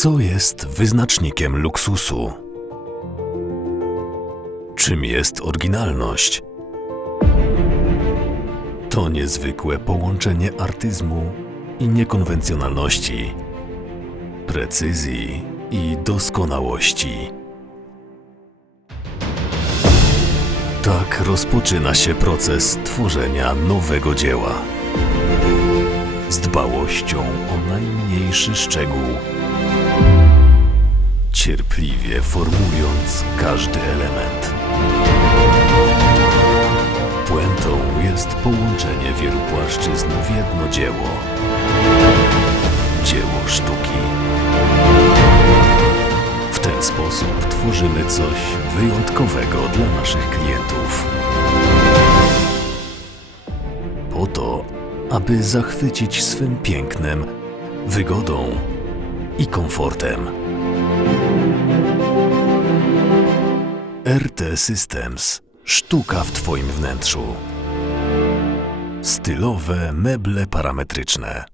Co jest wyznacznikiem luksusu? Czym jest oryginalność? To niezwykłe połączenie artyzmu i niekonwencjonalności, precyzji i doskonałości. Tak rozpoczyna się proces tworzenia nowego dzieła. Z dbałością o najmniejszy szczegół, cierpliwie formując każdy element. Puentą jest połączenie wielu płaszczyzn w jedno dzieło. Dzieło sztuki. W ten sposób tworzymy coś wyjątkowego dla naszych klientów. Po to, aby zachwycić swym pięknem, wygodą i komfortem. RT Systems. Sztuka w Twoim wnętrzu. Stylowe meble parametryczne.